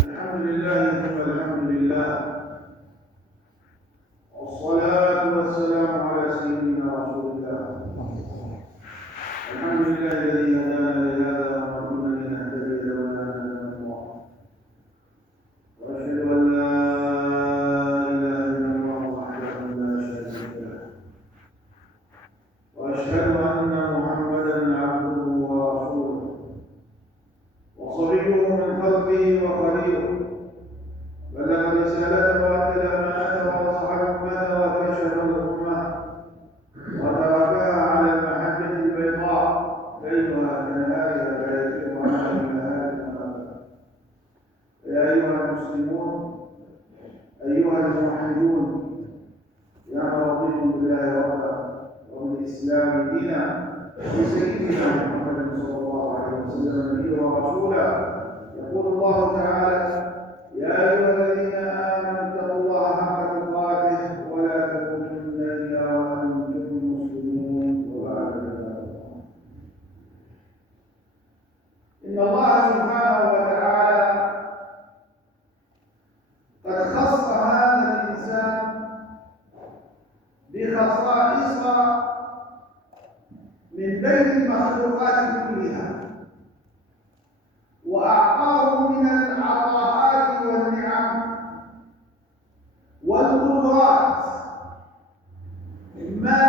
الحمد لله ثم الحمد لله، والصلاة والسلام على سيدنا رسول الله. الحمد لله الذي هدانا لهذا وما كنا لنهتدي لولا أن هدانا الله، وأشهد أن لا إله إلا الله وحده لا شريك له، وأشهد أن محمدا عبده ورسوله وصفيه من خلقه وخليله، بلغ رسالته وأدى الأمانة ونصح الأمة وكشف الأمة وتركها على المحجة البيضاء ليلها كنهارها لا يزيغ عنها إلا هالك. يا أيها المسلمون، أيها الموحدون، يا من رضيتم بالله ربا وبالإسلام دينا وبسيدنا محمد صلى الله عليه وسلم نبيا ورسولا، يقول الله تعالى: يا أيها الذين آمنوا اتقوا الله حق تقاته ولا تموتن إلا وأنتم مسلمون. إن الله سبحانه وتعالى قد خص هذا الإنسان بخصائص من بين المخلوقات كلها، وأعطاه من العطاءات والنعم والقدرات ما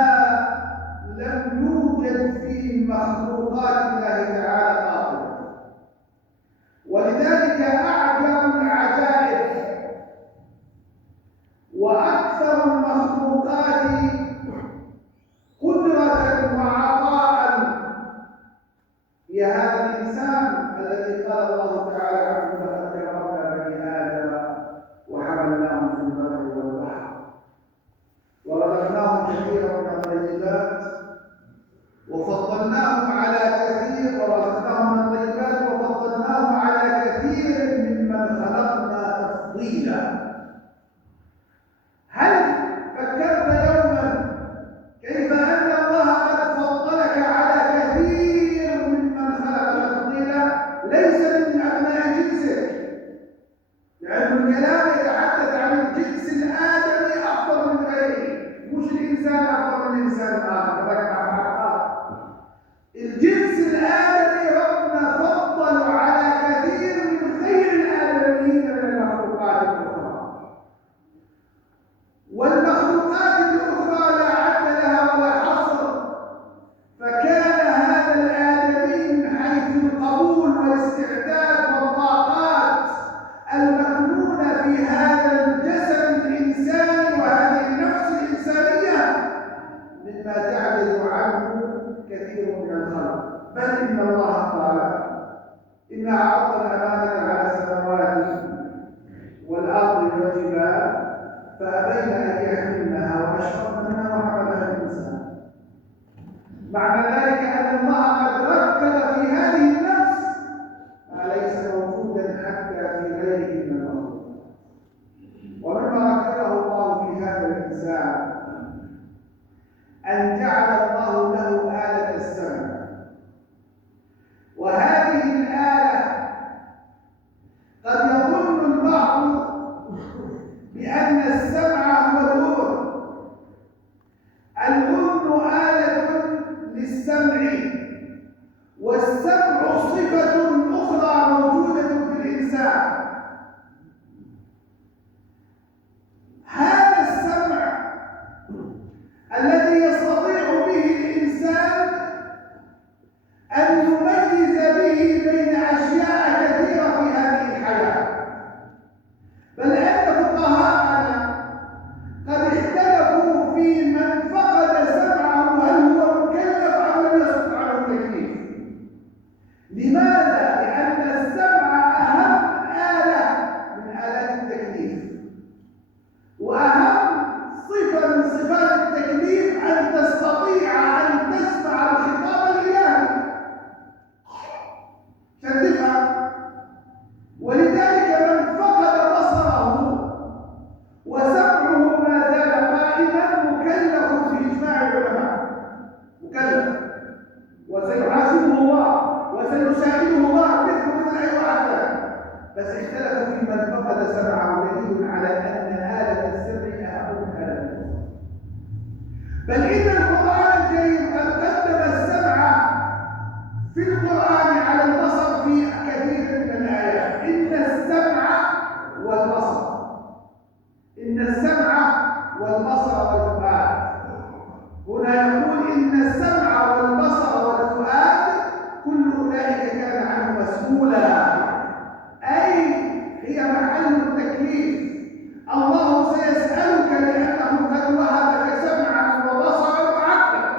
لم يوجد في مخلوقات الله تعالى قبل. ولذلك أعجب العجائب وأكثر المخلوقات قدرة وعطاء هي هذا الإنسان الذي قال الله تعالى عنه: لقد كرمنا بني آدم وحملناهم في البر والبحر ورزقناهم كثيرا من الطيبات وفضلناهم على كثير ممن خلقنا تفضيلا. هل فكرت يوما كيف أن الله قد فضلك على كثير ممن خلق تفضيلا، ليس من أبناء جنسك؟ لأن الكلام يتحدث عن الجنس الآدمي أفضل من غيره، مش الإنسان أفضل من الإنسان الآخر. الجنس الآدمي ربنا فضل على كثير من غير الآدميين من المخلوقات الأخرى، والمخلوقات الأخرى لا عد لها ولا حصر. فكان هذا الآدمي من حيث القبول والاستعداد والطاقات المكنونة في هذا الجسد الإنساني وهذه النفس الإنسانية مما تعجز عنه كثير من الخلق. بل إن الله قال: إنا عرضنا الأمانة على السماوات والأرض والجبال فأبين أن يحملنها وأشفقن منها وحملها الإنسان. معنى ذلك أن الله قد ركب في هذه النفس ما ليس موجودا حتى في غيره من المخلوقات. ومما ركبه الله في هذا الإنسان أن جعل الله له آلة السمع، وهذه الآلة قد يظن البعض بأن السمع هو الأذن. الأذن آلة للسمع، والسمع صفة أخرى موجودة في الإنسان. هذا السمع الذي يستطيع به الإنسان أن يميز به بين أشياء كثيرة في هذه الحياة، بل أن فقهاءنا قد اختلفوا في من فقد سمعه هل هو مكلف أو لم يسقط عنه التكليف. لماذا؟ لأن السمع أهم آلة من آلات التكليف، وأهم صفة من صفات التكليف أن تستطيع أن تسمع الخطاب الإلهي عشان تفهم. ولذلك من فقد بصره وسمعه ما زال قائما مكلف بإجماع العلماء، مكلف، وسيحاسبه الله وسيساعده الله مثل أي واحد، بس اختلفوا في دليل على أن آلة السمع أهم من آلة البصر. بل إن القرآن الكريم قد قدم السمع في القرآن على البصر في كثير من الآيات. إن السمع والبصر، إن السمع والبصر والفؤاد. هنا يقول إن السمع والبصر والفؤاد كل أولئك كان عنه مسؤولا، أي هي محل التكليف. الله سيسألك لأنه قد وهبك سمعا وبصرا وعقلا.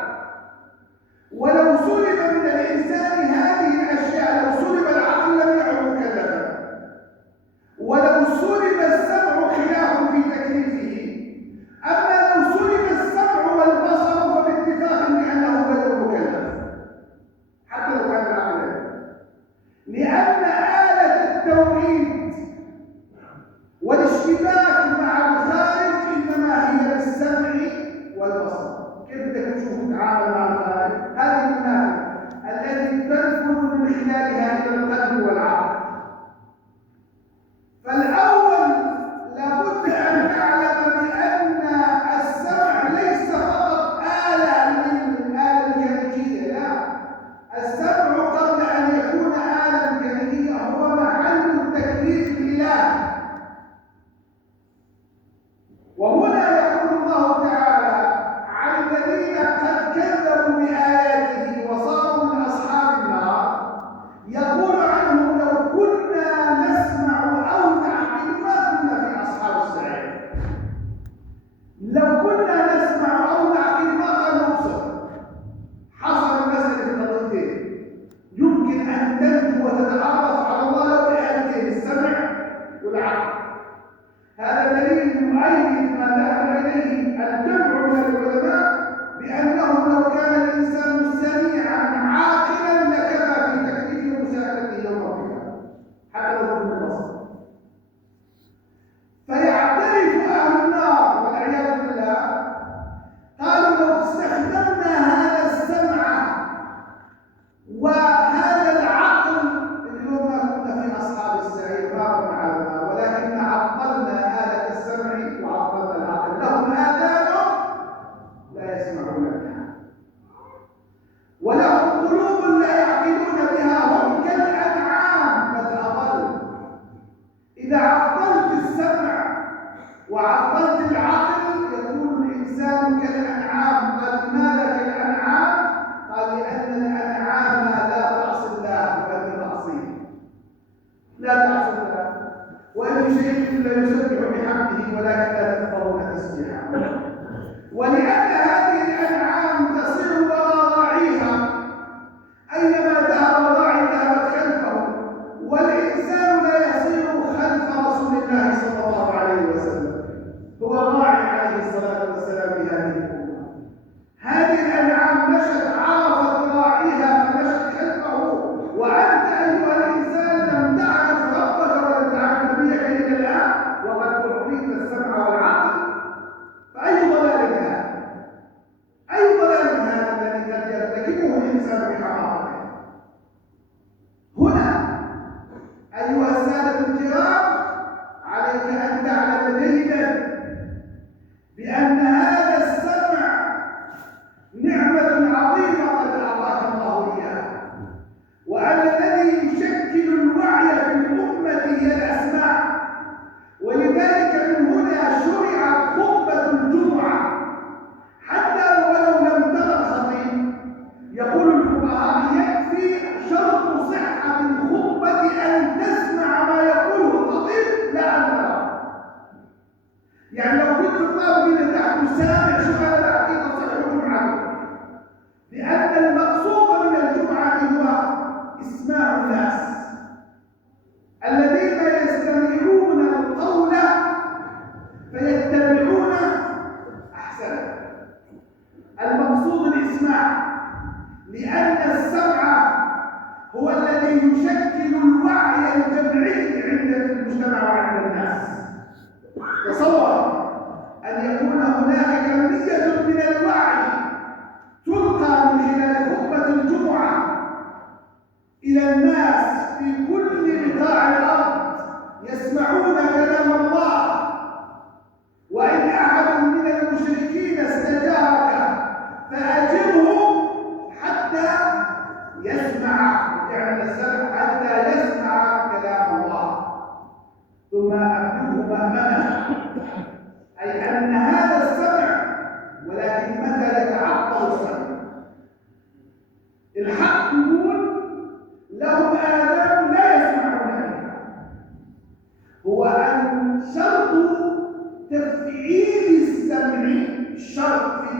ولو سلب من الإنسان هذه الأشياء، لو سلب العقل لم يعد مكلفا، ولو سلب السمع خلاف في تكليفه. أما لو سلب السمع والبصر فباتفاق بأنه غير مكلف حتى لو كان العقل، لأن آلة التوحيد والاشتباك مع الخارج إنما هي بالسمع والبصر. كيف بدك تشوف تتعامل مع الخارج؟ هذه المنافع التي تدخل من خلالها إلى القلب والعقل. فالأول لابد أن تعلم بأن السمع ليس فقط آلة من الآلة الميكانيكية، لا، السمع قبل أن يكون آلة ميكانيكية هو محل التكليف الإلهي. وهنا يقول الله تعالى عن الذين قد كذبوا بآياته وصاروا من أصحاب النار، يقول عنهم لو كنا نسمع أو نعقل ما كنا في أصحاب السعير. لو كنا نسمع أو نعقل ما كان نبصر. حصل المسألة في النقطتين، يمكن أن تنجو وتتعرف على الله لو بآلتين، السمع والعقل. هذا دليل يؤيد ما ذهب إليه الجمع من العلماء بأنه لو كان الإنسان سميعا عاقلا لكفى في تكليفه ومساعدته يوم القيامة حتى لو كان البصر. فيعترف أهل النار والعياذ بالله، قالوا لو استخدمنا هذا السمع وهذا العقل اليوم ما كنا في أصحاب السعير ما كنا على النار، ولكن عطلنا آلة السمع وعطلنا العقل. لهم آذان لا يسمعون بها ولهم قلوب لا يعقلون بها، هم كالأنعام بل أضل. إذا عطلت السمع وعطلت العقل يكون الإنسان كالأنعام. قال لماذا كالأنعام؟ قال لأن الأنعام لا تعصي الله بل تعصيه، لا تعصي الله، وإن شيء لا يسبح بحمده ولكن لا تفقهون تسبيحه. ولأن هذه الأنعام تصير وراء راعيها، أينما ذهب الراعي ذهبت خلفه، والإنسان لا يصير خلف رسول الله صلى الله عليه وسلم، هو الراعي عليه الصلاة والسلام بهذه الأمة. هذه الأنعام مشت عرفت راعيها فمشت خلفه، وأنت أيها الإنسان لم تعرف ربك ولم تعرف نبيك إلى الآن وقد أعطيت السمع والعقل، فأي ضلال هذا؟ أي ضلال هذا الذي قد يرتكبه الإنسان بحرامه؟ هنا أيها السادة الكرام عليك أن تعلم جيدا بأن هذا السمع نعمة عظيمة قد أعطاك الله إياها، وأن الذي يشكل الوعي في الأمة هي الأسماع. ولذلك من هنا شرعت خطبة الجمعة، حتى ولو لم ترى الخطيب. يقول الفقهاء يكفي شرط صحة الخطبة أن تسمع ما يقوله الخطيب لا أن ترى. يعني لو كنت الطالب إذا تحت سامع شو هذا الحقيقة تصح الجمعة، لأن المقصود من الجمعة هو إسماع الناس الذين يستمعون القول فيتبعون أحسنه. المقصود الإسماع، لأن السمع هو الذي يشكل الوعي الجمعي عند المجتمع وعند الناس. تصور أن يكون هناك كمية من الوعي تلقى من خلال خطبة الجمعة إلى الناس في كل بقاع الأرض، يسمعون كلام الله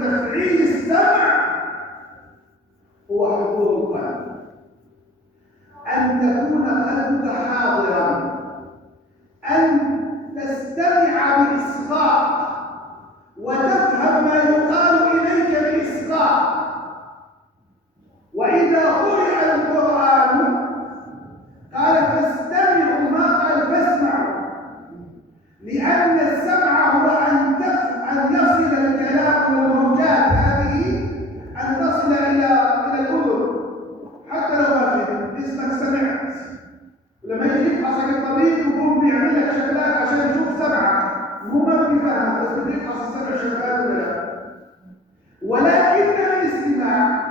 تفعيل السمع هو حضور القلب، أن تكون قلبك حاضرا، أن تستمع بإصغاء وتفهم ما يقال إليك بإصغاء. وإذا قرئ القرآن قال فاستمعوا، ما قال فاسمعوا، لأن السمع هو أن يصل الكلام والموجات هذه أن تصل إلى الأذن حتى لو ما فهم اسمك سمعت. لما يجيك حصل الطبيب يقوم بيعمل لك شغلات عشان يشوف سمعك، مو ما بيفهم بس بديك حصل السمع شغال ولا لا. ولكن الاستماع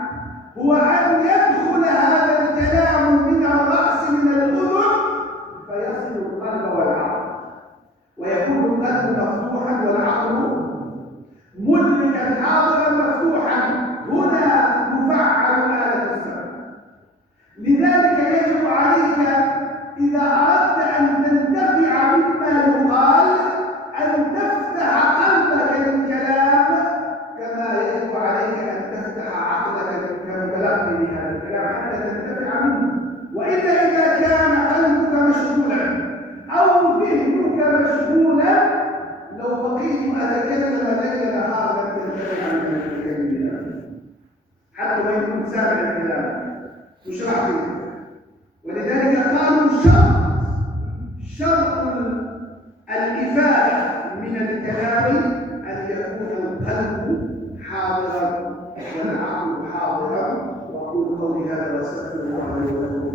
هو أن يدخل هذا الكلام من الرأس من الأذن فيصل القلب والعقل، ويكون القلب مفتوحا والعقل مدركا حاضرا مفتوحا. هنا تفعل آلة السمع. لذلك يجب عليك إذا أردت أن تنتفع مما يقال أن تفتح قلبك للكلام، كما يجب عليك أن تفتح عقلك كمتلقي بهذا الكلام حتى تنتفع منه. وإلا إذا كان قلبك مشغولا أو ذهنك مشغولا لو بقيت أتكلم ليل نهار لم تنتفع من الكلام حتى وإن كنت سامع الكلام تشرح فيه. ولذلك قالوا شرط الإفادة من الكلام أن يكون القلب حاضرا والعقل حاضرا. وأقول قولي هذا واستغفر الله لي ولكم.